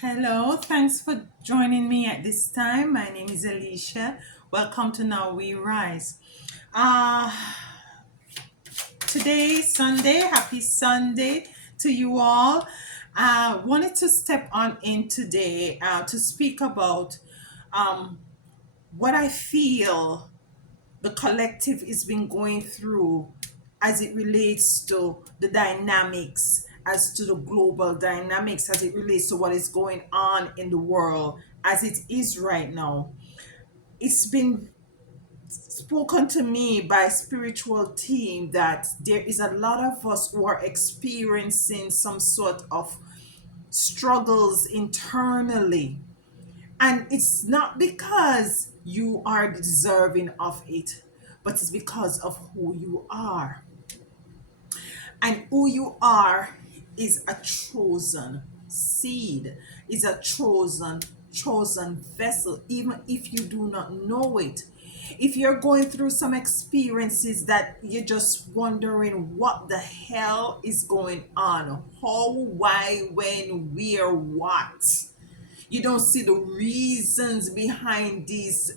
Hello, thanks for joining me at this time. My name is Alicia. Welcome to Now We Rise. Uh, Today, Sunday, happy Sunday to you all. Wanted to step on in today to speak about um, what I feel the collective has been going through as it relates to the dynamics, as to the global dynamics, as it relates to what is going on in the world as it is right now. It's been spoken to me by spiritual team that there is a lot of us who are experiencing some sort of struggles internally, and it's not because you are deserving of it, but it's because of who you are. And who you are is a chosen seed, is a chosen vessel, even if you do not know it. If you're going through some experiences that you're just wondering what the hell is going on, how, why, when, where, what, you don't see the reasons behind these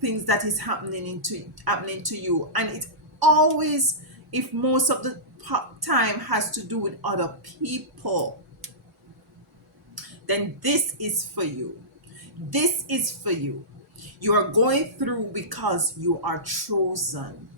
things that is happening to you, and it always, if most of the time, has to do with other people, then this is for you. This is for you. You are going through because you are chosen.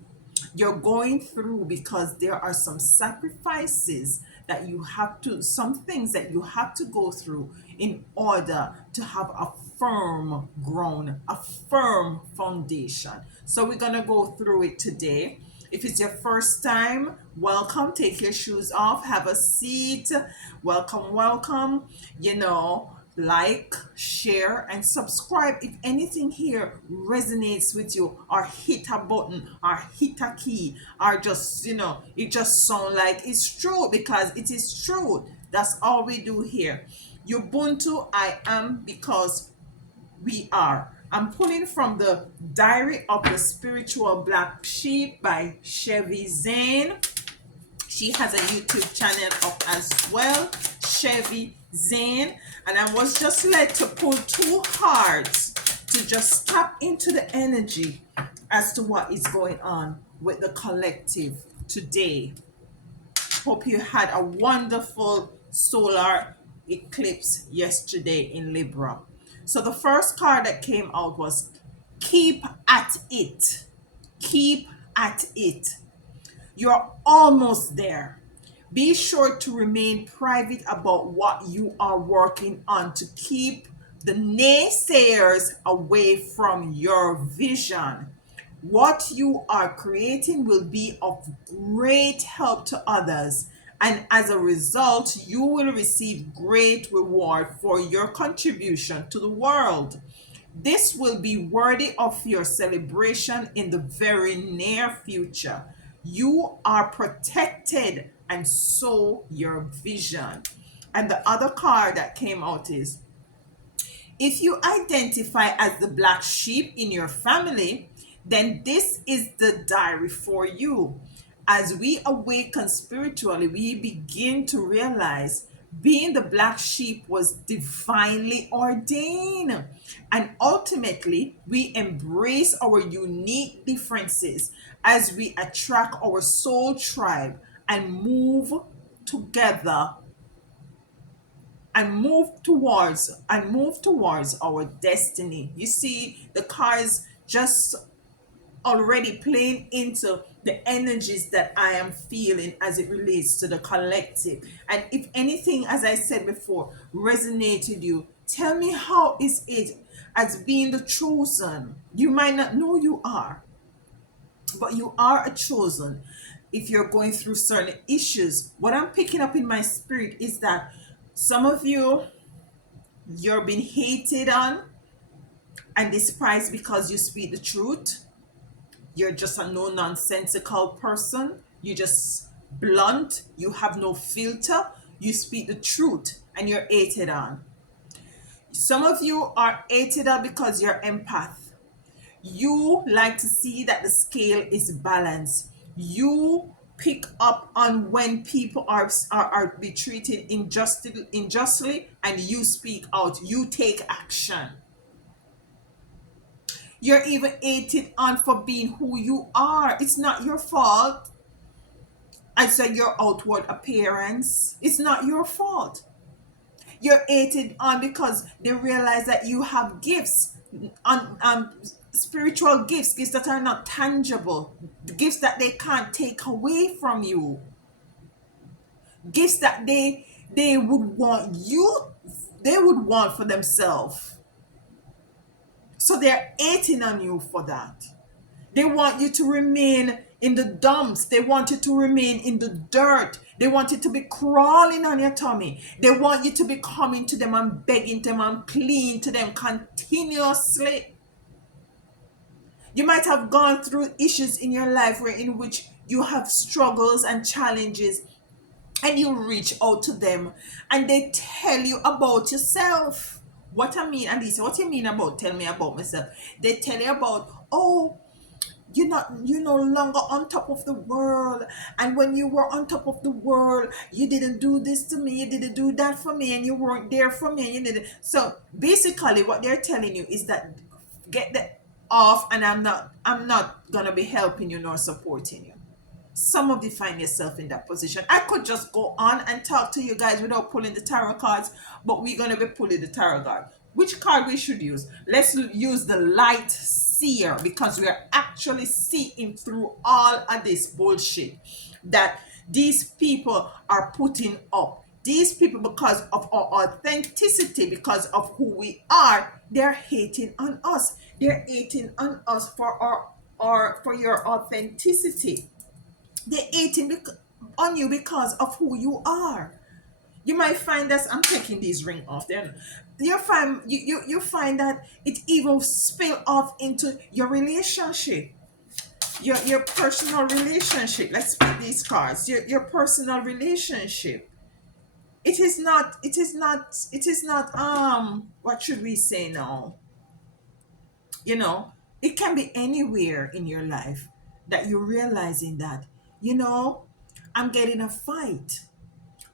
You're going through because there are some sacrifices that you have to, some things that you have to go through in order to have a firm ground, a firm foundation. So we're going to go through it today. If it's your first time, welcome. Take your shoes off, have a seat. Welcome, welcome. Like, share, and subscribe if anything here resonates with you, or hit a button, or hit a key, or just, it just sound like it's true, because it is true. That's all we do here. Ubuntu, I am because we are. I'm pulling from the Diary of the Spiritual Black Sheep by Chevy Zane. She has a YouTube channel up as well, Chevy Zane. And I was just led to pull two cards to just tap into the energy as to what is going on with the collective today. Hope you had a wonderful solar eclipse yesterday in Libra. So the first card that came out was keep at it. Keep at it. You're almost there. Be sure to remain private about what you are working on to keep the naysayers away from your vision. What you are creating will be of great help to others, and as a result, you will receive great reward for your contribution to the world. This will be worthy of your celebration in the very near future. You are protected, and so your vision. And the other card that came out is, if you identify as the black sheep in your family, then this is the diary for you. As we awaken spiritually, we begin to realize being the black sheep was divinely ordained. And ultimately, we embrace our unique differences as we attract our soul tribe and together move towards our destiny. You see, the cards just already playing into the energies that I am feeling as it relates to the collective. And if anything, as I said before, resonated you, tell me, how is it as being the chosen? You might not know you are, but you are a chosen. If you're going through certain issues, what I'm picking up in my spirit is that some of you, you're being hated on and despised because you speak the truth. You're just a no nonsensical person. You just blunt. You have no filter. You speak the truth and you're hated on. Some of you are hated on because you're empath. You like to see that the scale is balanced. You pick up on when people are be treated unjustly, and you speak out, you take action. You're even hated on for being who you are. It's not your fault. I said your outward appearance. It's not your fault. You're hated on because they realize that you have gifts, spiritual gifts, gifts that are not tangible, gifts that they can't take away from you, gifts that they would want you, they would want for themselves. So they're hating on you for that. They want you to remain in the dumps. They want you to remain in the dirt. They want you to be crawling on your tummy. They want you to be coming to them and begging them and pleading to them continuously. You might have gone through issues in your life where in which you have struggles and challenges, and you reach out to them and they tell you about yourself. What I mean, Alisa, what you mean about tell me about myself? They tell you about, oh, you're no longer on top of the world, and when you were on top of the world, you didn't do this to me, you didn't do that for me, and you weren't there for me, and you didn't. So basically what they're telling you is that get that off, and I'm not gonna be helping you nor supporting you. Some of you find yourself in that position. I could just go on and talk to you guys without pulling the tarot cards, but we're going to be pulling the tarot card. Which card we should use? Let's use the light seer, because we are actually seeing through all of this bullshit that these people are putting up. These people, because of our authenticity, because of who we are, they're hating on us. They're hating on us for our for your authenticity. They're eating on you because of who you are. You might find that I'm taking these ring off. Then you find that it even spill off into your relationship, your personal relationship. Let's pick these cards. Your personal relationship. It is not what should we say now? You know, it can be anywhere in your life that you're realizing that, you know, I'm getting a fight.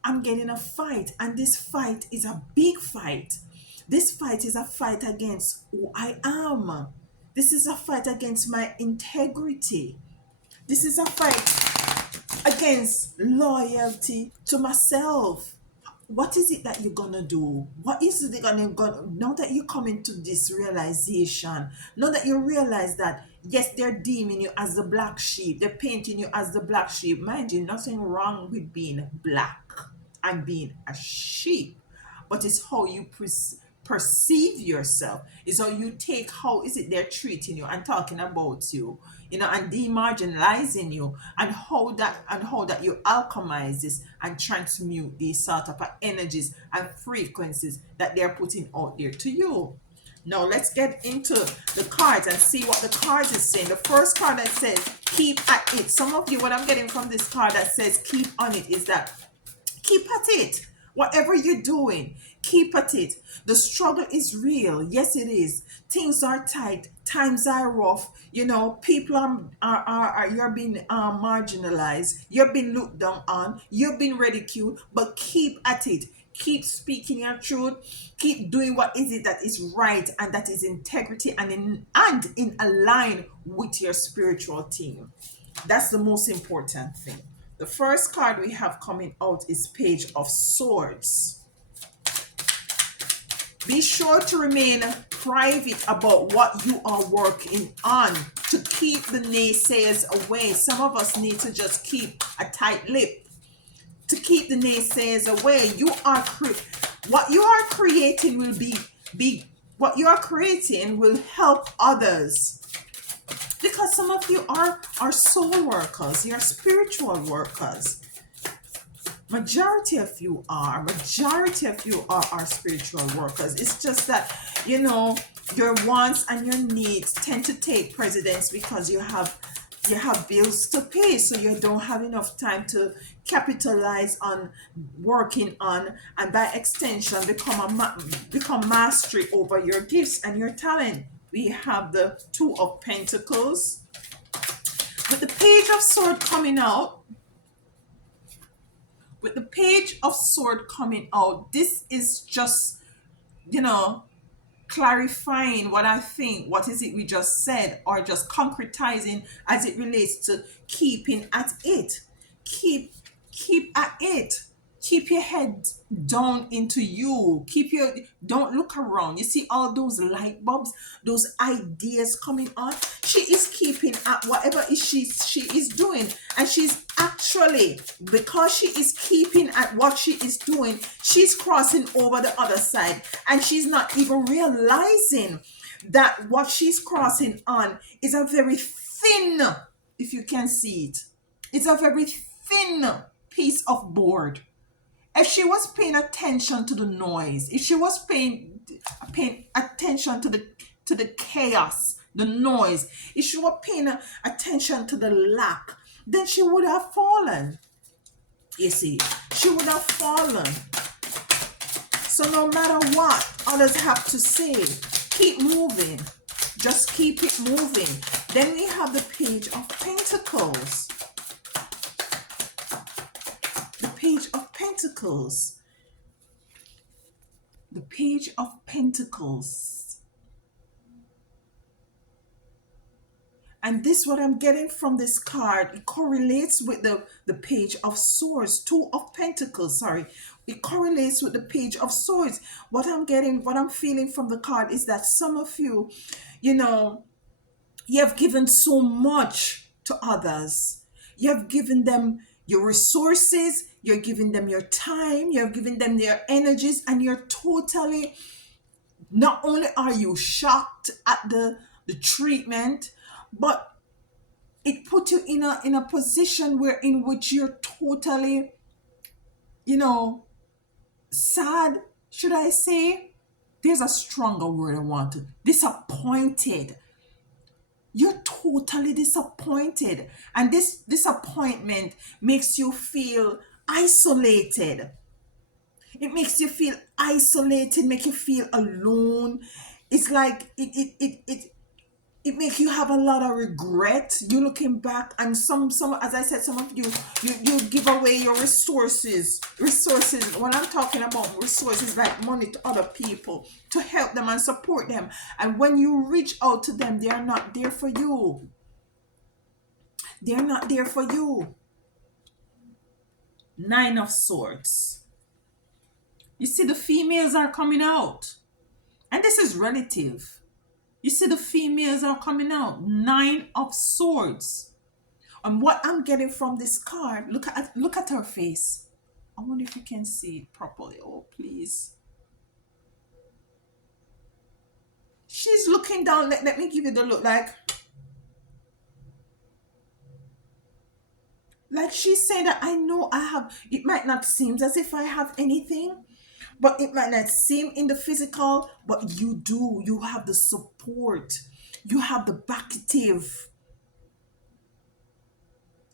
I'm getting a fight, and this fight is a big fight. This fight is a fight against who I am. This is a fight against my integrity. This is a fight against loyalty to myself. What is it that you're gonna do? What is it gonna now that you come into this realization, now that you realize that yes, they're deeming you as the black sheep, they're painting you as the black sheep. Mind you, nothing wrong with being black and being a sheep, but it's how you perceive yourself. It's how you take how is it they're treating you and talking about you, and demarginalizing you, and how that you alchemize this and transmute these sort of energies and frequencies that they're putting out there to you. Now let's get into the cards and see what the cards is saying. The first card that says keep at it. Some of you, what I'm getting from this card that says keep on it is that keep at it. Whatever you're doing, keep at it. The struggle is real. Yes, it is. Things are tight. Times are rough. People are you're being marginalized. You're being looked down on. You've been ridiculed. But keep at it. Keep speaking your truth. Keep doing what is it that is right and that is integrity and in align with your spiritual team. That's the most important thing. The first card we have coming out is Page of Swords. Be sure to remain private about what you are working on to keep the naysayers away. Some of us need to just keep a tight lip to keep the naysayers away. What you are creating will be what you are creating will help others. Because some of you are soul workers, you're spiritual workers. Majority of you are spiritual workers. It's just that, your wants and your needs tend to take precedence because you have bills to pay, so you don't have enough time to capitalize on working on, and by extension become mastery over your gifts and your talent. We have the Two of Pentacles with the Page of Sword coming out. With the page of sword coming out, this is just, you know, clarifying what I think, what is it we just said, or just concretizing as it relates to keeping at it. Keep keep at it. Keep your head down into you. Keep your Don't look around. You see all those light bulbs, those ideas coming on. She is keeping at whatever is she is doing. And she's actually, because she is keeping at what she is doing, she's crossing over the other side. And she's not even realizing that what she's crossing on is a very thin, if you can see it, it's a very thin piece of board. If she was paying attention to the noise, if she was paying attention to the chaos, the noise, if she were paying attention to the lack, then she would have fallen. You see, she would have fallen. So no matter what others have to say, keep moving. Just keep it moving. Then we have the Page of Pentacles. The Page of Pentacles. The Page of Pentacles. And this, what I'm getting from this card, it correlates with the Page of Swords, Two of Pentacles, sorry. It correlates with the Page of Swords. What I'm getting, what I'm feeling from the card is that some of you, you know, you have given so much to others. You have given them your resources, you're giving them your time, you're giving them their energies, and you're totally, not only are you shocked at the treatment, but it put you in a position where in which you're totally, you know, sad, should I say? There's a stronger word I want to, disappointed. You're totally disappointed. And this disappointment makes you feel isolated. It makes you feel isolated, make you feel alone. It's like it makes you have a lot of regret. You looking back, and some as I said, some of you give away your resources. When I'm talking about resources, like money, to other people to help them and support them, and when you reach out to them, they are not there for you. They're not there for you. Nine of Swords. You see, the females are coming out, and this is relative. You see, the females are coming out. Nine of Swords. And what I'm getting from this card, look at her face. I wonder if you can see it properly. Oh, please. She's looking down. Let me give you the look. Like she's saying that I know I have, it might not seem as if I have anything, but it might not seem in the physical, but you do. You have the support. You have the backative.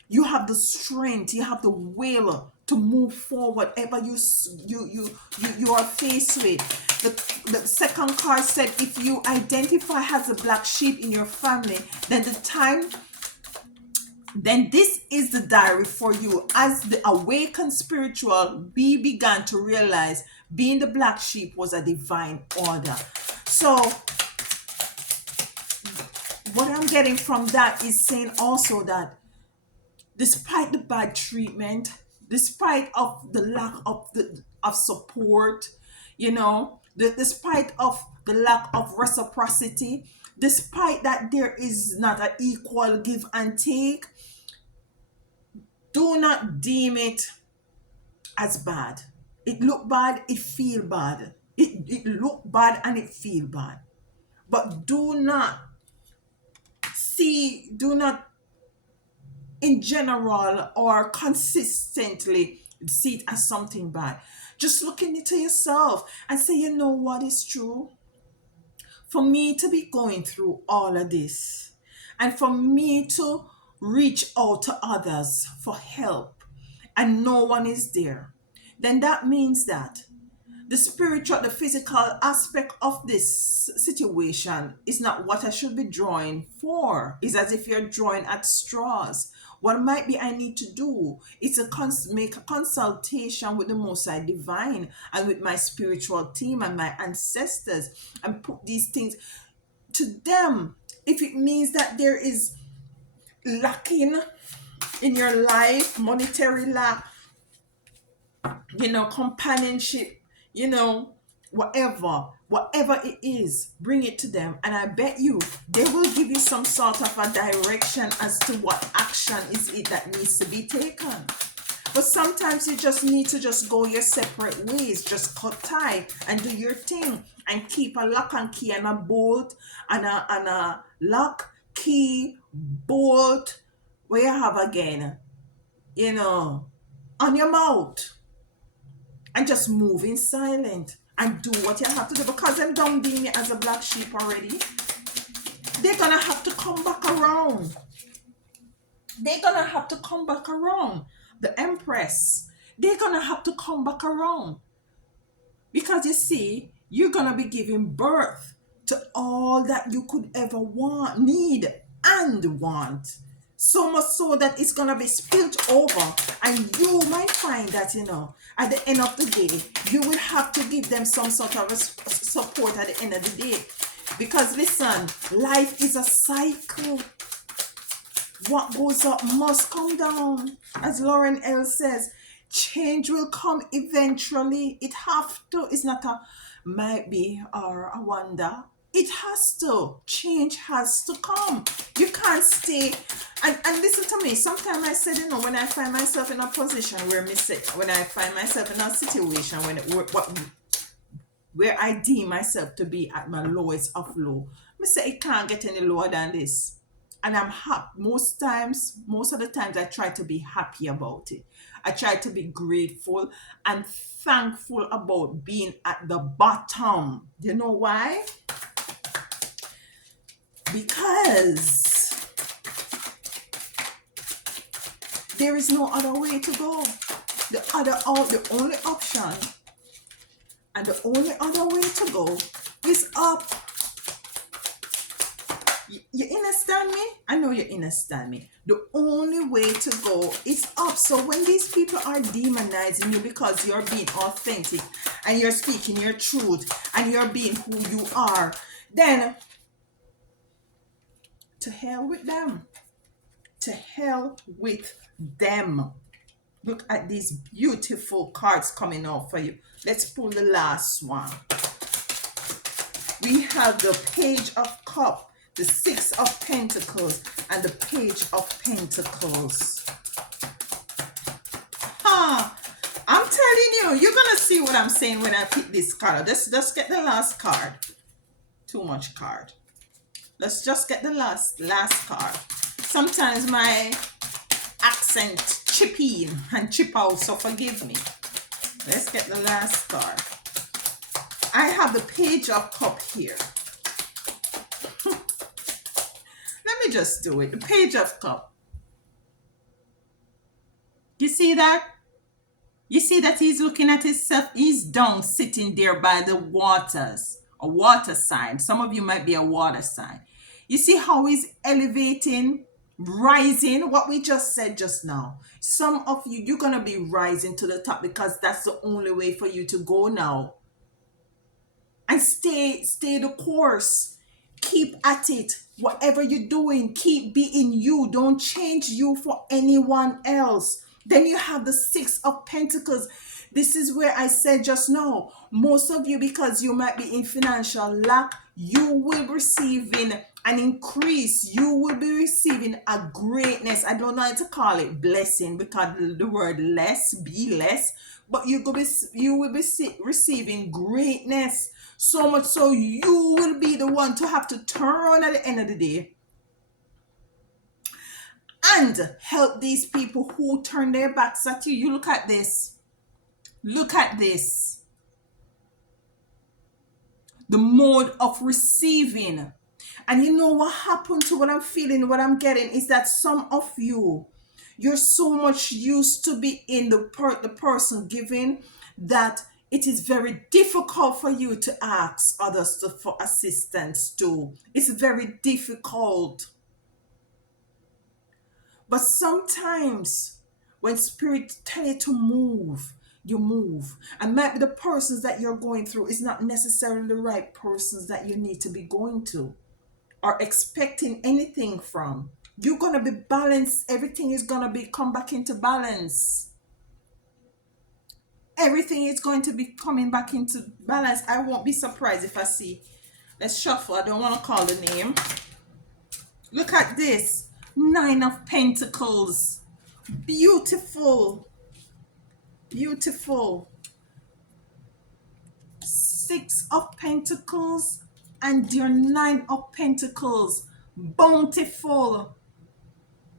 You have the strength. You have the will to move forward, whatever you are faced with. The second card said, if you identify as a black sheep in your family, then this is the diary for you. As the awakened spiritual, we began to realize being the black sheep was a divine order. So what I'm getting from that is saying also that despite the bad treatment, despite of the lack of support, you know, despite of the lack of reciprocity, despite that there is not an equal give and take, do not deem it as bad. It look bad, it feel bad. It look bad and it feel bad. But do not in general or consistently see it as something bad. Just look into yourself and say, you know what is true? For me to be going through all of this, and for me to reach out to others for help, and no one is there, then that means that The spiritual, the physical aspect of this situation is not what I should be drawing for. It's as if you're drawing at straws. What might be I need to do is make a consultation with the Most High Divine and with my spiritual team and my ancestors and put these things to them. If it means that there is lacking in your life, monetary lack, companionship, whatever it is, bring it to them. And I bet you they will give you some sort of a direction as to what action is it that needs to be taken. But sometimes you just need to just go your separate ways, just cut tie and do your thing and keep a lock and key and a bolt and a lock, key, bolt, where you have again, on your mouth, and just move in silent and do what you have to do, because them don't deem me as a black sheep already. They're gonna have to come back around. They're gonna have to come back around. The Empress, they're gonna have to come back around, because you see, you're gonna be giving birth to all that you could ever want, need, and want. So much so that it's gonna be spilled over, and you might find that at the end of the day, you will have to give them some sort of support at the end of the day. Because listen, life is a cycle. What goes up must come down. As Lauren L says, change will come eventually. It have to. It's not a might be or a wonder. It has to. Change has to come. You can't stay. And listen to me. Sometimes I said, when I find myself in a position when I find myself in a situation where I deem myself to be at my lowest of low, I say it can't get any lower than this. And I'm happy. Most of the times I try to be happy about it. I try to be grateful and thankful about being at the bottom. You know why? Because there is no other way to go. The only option and the only other way to go is up. You understand me? I know you understand me. The only way to go is up. So when these people are demonizing you because you're being authentic and you're speaking your truth and you're being who you are, then to hell with them. To hell with them. Look at these beautiful cards coming out for you. Let's pull the last one. We have the Page of Cups, the Six of Pentacles, and the Page of Pentacles. I'm telling you, you're gonna see what I'm saying when I pick this card. Let's just get the last card. Too much card. Let's just get the last card. Sometimes my accent chip in and chip out, so forgive me. Let's get the last card. I have the Page of Cups here. Let me just do it. The Page of Cups. You see that? You see that he's looking at himself. He's down, sitting there by the waters. A water sign. Some of you might be a water sign. You see how he's elevating, rising, what we just said just now. Some of you, you're going to be rising to the top, because that's the only way for you to go now. And stay the course. Keep at it. Whatever you're doing, keep being you. Don't change you for anyone else. Then you have the Six of Pentacles. This is where I said just now, most of you, because you might be in financial lack, you will be receiving an increase. You will be receiving a greatness. I don't know how to call it blessing, because the word less, be less, but you will be receiving greatness. So much so you will be the one to have to turn at the end of the day and help these people who turn their backs at you. You look at this. Look at this. The mode of receiving. And you know what happened to what I'm feeling, what I'm getting, is that some of you, you're so much used to be in the person giving that It is very difficult for you to ask others for assistance too. It's very difficult. But sometimes when spirit tell you to move, you move. And maybe the persons that you're going through is not necessarily the right persons that you need to be going to or expecting anything from. You're gonna be balanced. Everything is gonna be come back into balance. Everything is going to be coming back into balance. I won't be surprised if I see. Let's shuffle. I don't want to call the name. Look at this. Nine of Pentacles. Beautiful. Beautiful. Six of Pentacles and your Nine of Pentacles. Bountiful.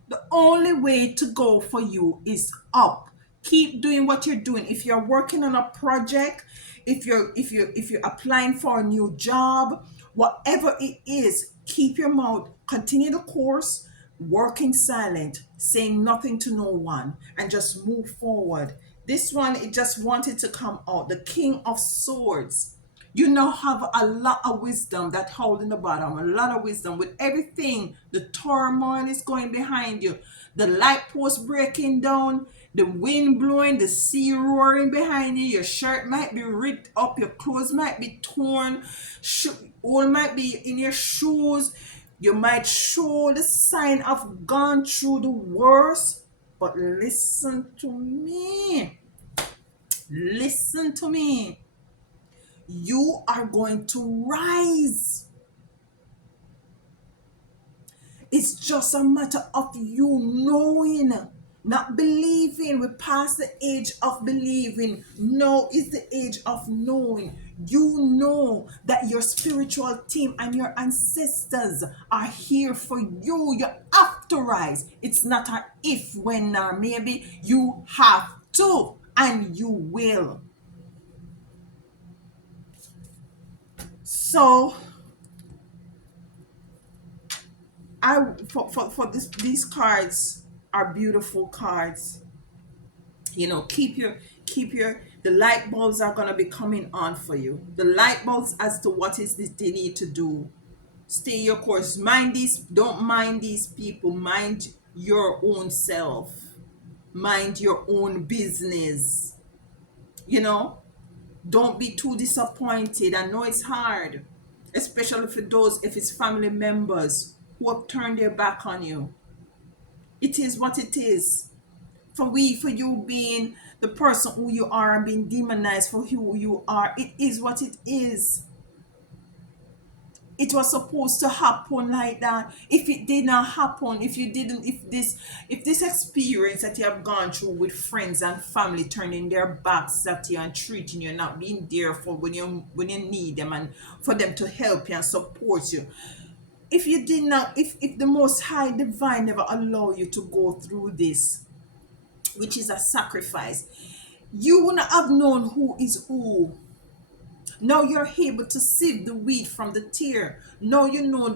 The only way to go for you is up. Keep doing what you're doing. If you're working on a project, if you're applying for a new job, whatever it is, keep your mouth, continue the course, working silent, saying nothing to no one, and just move forward. This one, it just wanted to come out. The King of Swords. You now have a lot of wisdom that hold in the bottom, a lot of wisdom with everything. The turmoil is going behind you, the light post breaking down, the wind blowing, the sea roaring behind you. Your shirt might be ripped up, your clothes might be torn, all might be in your shoes. You might show the sign of gone through the worst. But listen to me. Listen to me. You are going to rise. It's just a matter of you knowing, not believing. We're past the age of believing. Now is the age of knowing. You know that your spiritual team and your ancestors are here for you. You have to rise. It's not a if, when, or maybe. You have to, and you will. So for these cards are beautiful cards. You know, keep your the light bulbs are gonna be coming on for you. The light bulbs as to what is this they need to do. Stay your course. Don't mind these people. Mind your own self. Mind your own business. You know, don't be too disappointed. I know it's hard, especially for those, if it's family members who have turned their back on you. It is what it is. For you being the person who you are and being demonized for who you are, it is what it is. It was supposed to happen like that. If it did not happen, if this experience that you have gone through with friends and family turning their backs at you and treating you, not being there for when you need them, and for them to help you and support you, if you did not if the Most High Divine never allow you to go through this, which is a sacrifice, you would not have known who is who. Now you're able to sieve the wheat from the tear. Now you know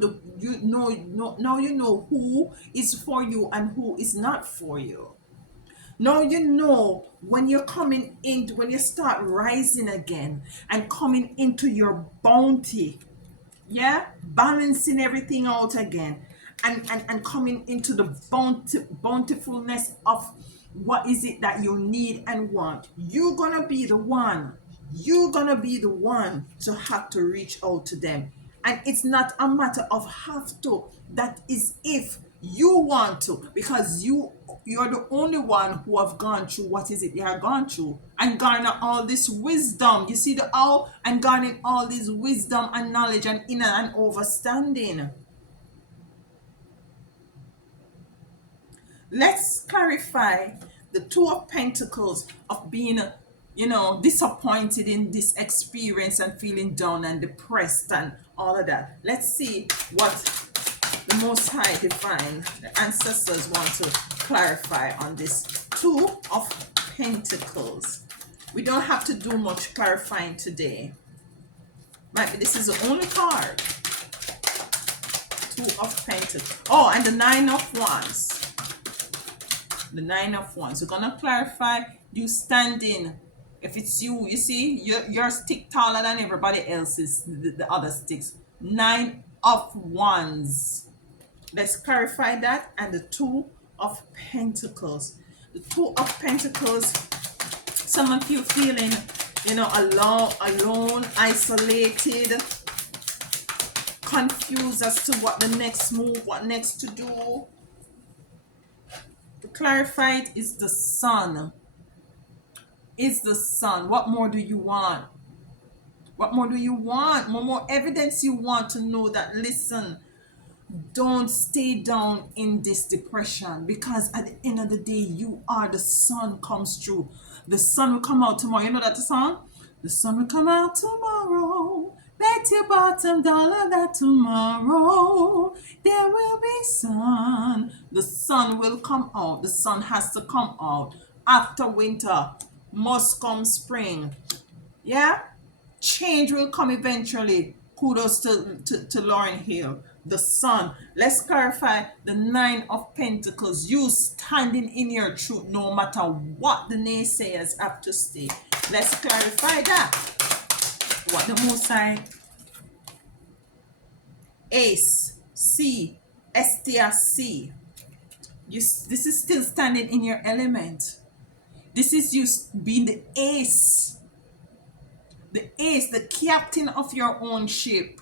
now you know who is for you and who is not for you. Now you know when you're coming into, when you start rising again and coming into your bounty, yeah, balancing everything out again, and coming into the bountifulness of what is it that you need and want. You're gonna be the one to have to reach out to them. And it's not a matter of have to, that is if you want to, because you're the only one who have gone through what is it they have gone through and garner all this wisdom. You see the all, and garnering all this wisdom and knowledge and inner and understanding. Let's clarify the Two of Pentacles of being, disappointed in this experience and feeling down and depressed and all of that. Let's see what the Most High Divine, the ancestors, want to clarify on this Two of Pentacles. We don't have to do much clarifying today. Maybe this is the only card. Two of Pentacles. Oh, and the Nine of Wands. The Nine of Wands. We're going to clarify you standing If it's you, you see, your stick taller than everybody else's, the other sticks. Nine of wands. Let's clarify that. And the two of pentacles. The two of pentacles. Some of you feeling, alone, isolated, confused as to what the next move, what next to do. To clarify it is the sun. Is the sun. What more do you want? What more do you want? More evidence you want to know that, listen, don't stay down in this depression, because at the end of the day, you are the sun comes through. The sun will come out tomorrow. You know that song? The sun will come out tomorrow. Bet your bottom dollar that tomorrow there will be sun. The sun will come out. The sun has to come out. After winter must come spring. Yeah? Change will come eventually. Kudos to Lauren Hill. The sun. Let's clarify the nine of pentacles. You standing in your truth no matter what the naysayers have to say. Let's clarify that. What the most high. Ace. C. STRC. This is still standing in your element. This is you being the ace. The ace, the captain of your own ship.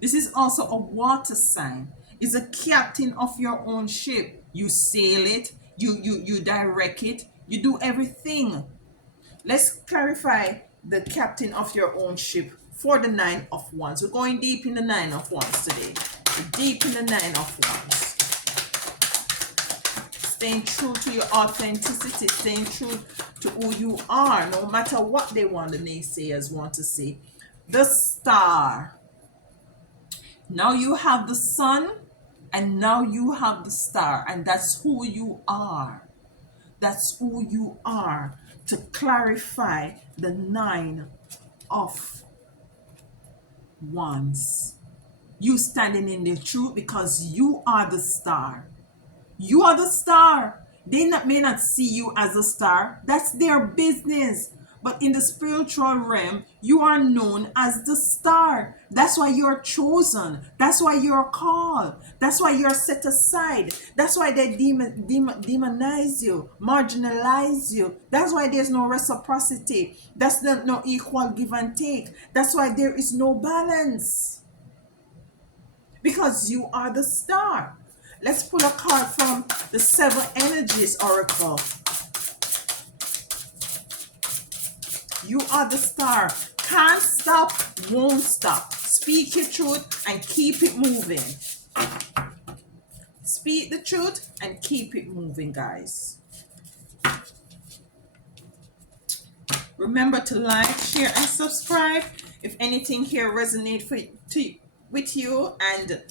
This is also a water sign. It's a captain of your own ship. You sail it, you direct it, you do everything. Let's clarify the captain of your own ship for the nine of wands. We're going deep in the nine of wands today. Deep in the nine of wands. Staying true to your authenticity, staying true to who you are, no matter what they want, the naysayers want to say. The star. Now you have the sun, and now you have the star, and that's who you are. That's who you are. To clarify the nine of wands. You standing in the truth because you are the star. You are the star. They may not see you as a star. That's their business. But in the spiritual realm, you are known as the star. That's why you're chosen. That's why you're called. That's why you're set aside. That's why they demonize you, marginalize you. That's why there's no reciprocity. That's no equal give and take. That's why there is no balance. Because you are the star. Let's pull a card from the Seven Energies Oracle. You are the star. Can't stop, won't stop. Speak your truth and keep it moving. Speak the truth and keep it moving, guys. Remember to like, share, and subscribe if anything here resonates with you. And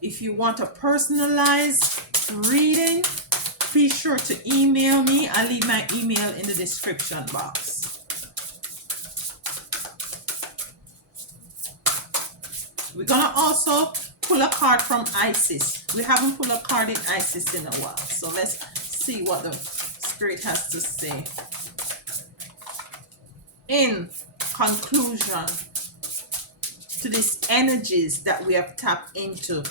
if you want a personalized reading, be sure to email me. I'll leave my email in the description box. We're going to also pull a card from Isis. We haven't pulled a card in Isis in a while. So let's see what the Spirit has to say. In conclusion to these energies that we have tapped into,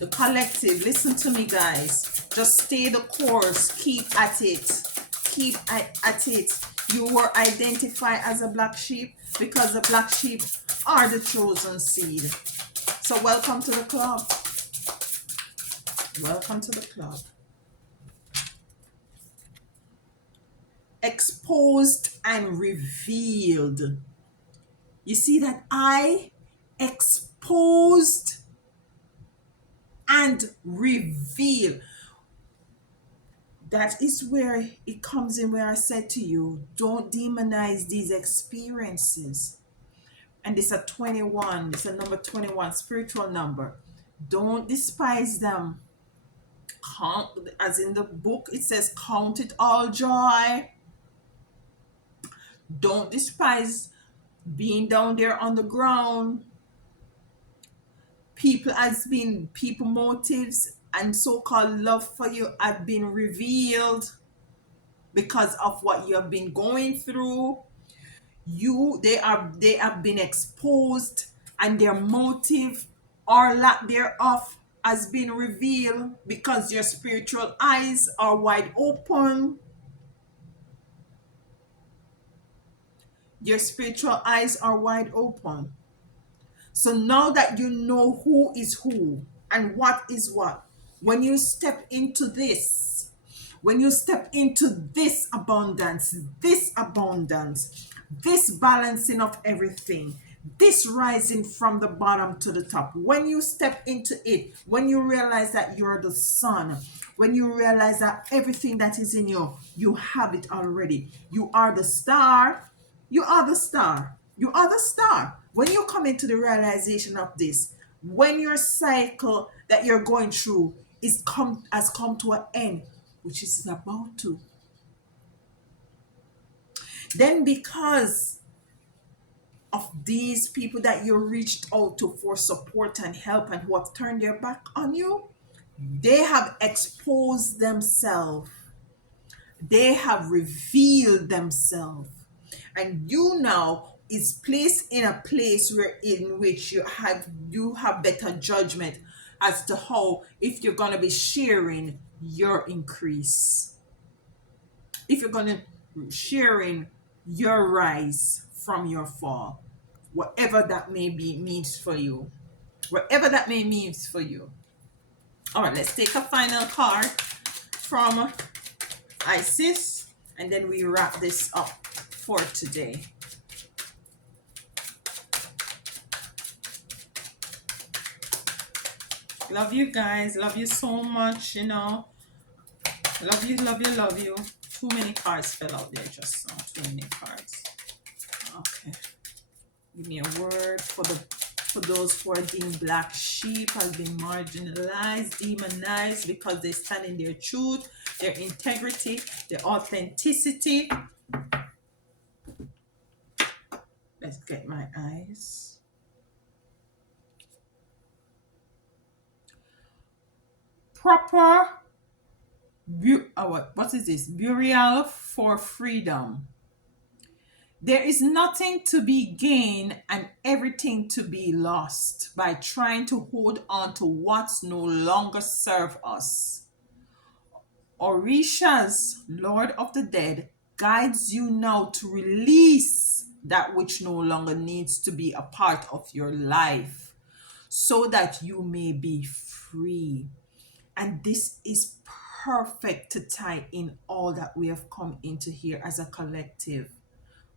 the collective, listen to me, guys. Just stay the course. Keep at it. Keep at it. You were identified as a black sheep because the black sheep are the chosen seed. So welcome to the club. Welcome to the club. Exposed and revealed. You see that I exposed and revealed. That is where it comes in, where I said to you, don't demonize these experiences. And it's a 21, it's a number 21, spiritual number. Don't despise them. Count, as in the book, it says, count it all joy. Don't despise being down there on the ground. People motives and so-called love for you have been revealed. because of what you have been going through. They have been exposed, and their motive or lack thereof has been revealed because your spiritual eyes are wide open. Your spiritual eyes are wide open. So now that you know who is who and what is what, when you step into this, when you step into this abundance, this balancing of everything, this rising from the bottom to the top, when you step into it, when you realize that you're the sun, when you realize that everything that is in you, you have it already. You are the star. You are the star. You are the star. When you come into the realization of this, when your cycle that you're going through has come to an end, which is about to, then because of these people that you reached out to for support and help and who have turned their back on you, they have exposed themselves, they have revealed themselves, and you now is placed in a place where in which you have better judgment as to how, if you're going to be sharing your increase, if you're going to sharing your rise from your fall, whatever that may be means for you, whatever that may means for you. All right, let's take a final card from Isis, and then we wrap this up for today. Love you guys. Love you so much. Love you, love you, love you. Too many cards fell out there just now. Too many cards. Okay. Give me a word for those who are deemed black sheep, has been marginalized, demonized because they stand in their truth, their integrity, their authenticity. Let's get my eyes. Proper what is this? Burial for freedom. There is nothing to be gained and everything to be lost by trying to hold on to what's no longer serve us. Orisha's Lord of the Dead guides you now to release that which no longer needs to be a part of your life so that you may be free. And this is perfect to tie in all that we have come into here as a collective.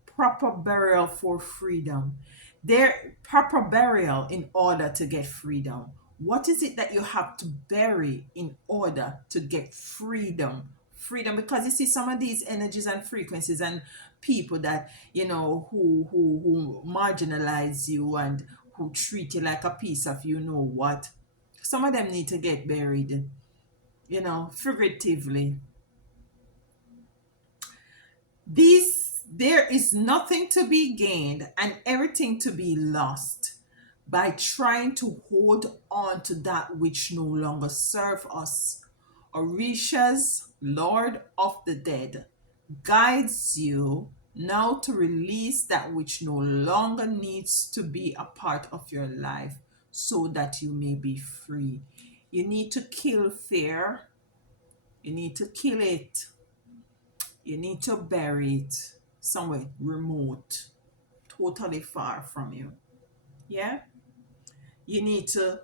Proper burial for freedom. There, proper burial in order to get freedom. What is it that you have to bury in order to get freedom? Freedom, because you see some of these energies and frequencies and people that who marginalize you and who treat you like a piece of you know what. Some of them need to get buried, figuratively. There is nothing to be gained and everything to be lost by trying to hold on to that which no longer serve us. Orisha's Lord of the Dead guides you now to release that which no longer needs to be a part of your life so that you may be free. You need to kill fear. You need to kill it. You need to bury it somewhere remote, totally far from you. Yeah? You need to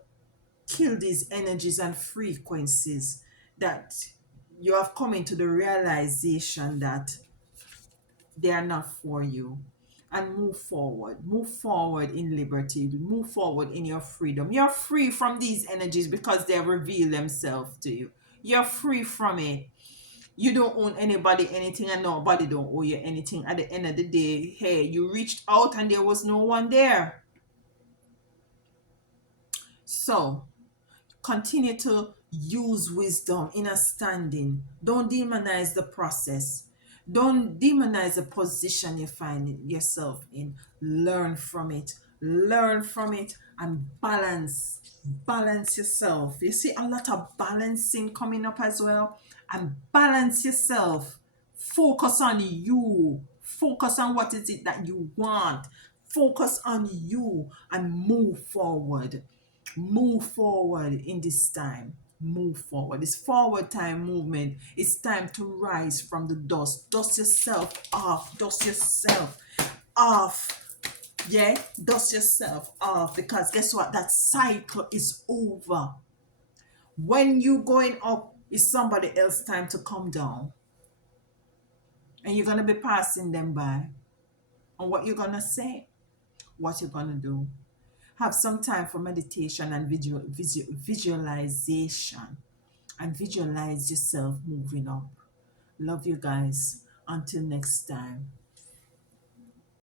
kill these energies and frequencies that you have come into the realization that they are not for you. And move forward. Move forward in liberty. Move forward in your freedom. You're free from these energies because they have revealed themselves to you. You're free from it. You don't owe anybody anything and nobody don't owe you anything. At the end of the day, hey, you reached out and there was no one there. So continue to use wisdom, understanding. Don't demonize the process. Don't demonize the position you find yourself in. Learn from it. Learn from it and balance. Balance yourself. You see a lot of balancing coming up as well. And balance yourself Focus on you. Focus on what is it that you want. Focus on you and move forward. Move forward in this time. Move forward. It's forward time movement. It's time to rise from the dust. Dust yourself off. Dust yourself off. Yeah, dust yourself off, because guess what? That cycle is over. When you going up, it's somebody else time to come down, and you're gonna be passing them by. And what you're gonna say, what you're gonna do. Have some time for meditation and visualization, and visualize yourself moving up. Love you guys. Until next time.